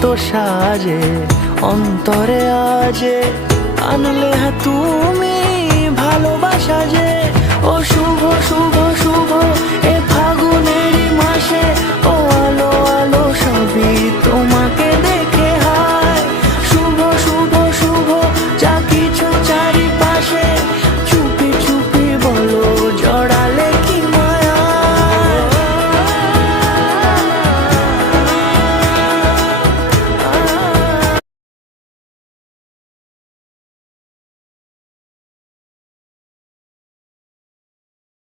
কত সাজে অন্তরে আজে আনলে হ্যাঁ তুমি ভালোবাসা যে। ও শুভ শুভ শুভ এ ফাগুনেরই মাসে, ও আলো আলো সবই তোমার।